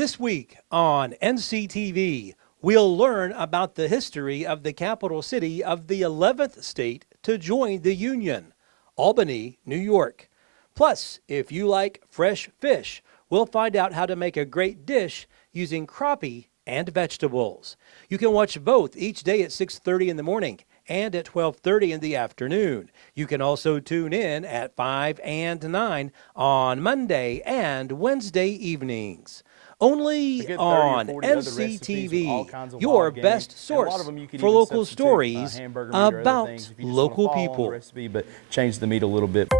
This week on NCTV, we'll learn about the history of the capital city of the 11th state to join the Union, Albany, New York. Plus, if you like fresh fish, we'll find out how to make a great dish using crappie and vegetables. You can watch both each day at 6:30 in the morning and at 12:30 in the afternoon. You can also tune in at 5 and 9 on Monday and Wednesday evenings. Only on NCTV, your best source for local stories about local people. But change the meat a little bit.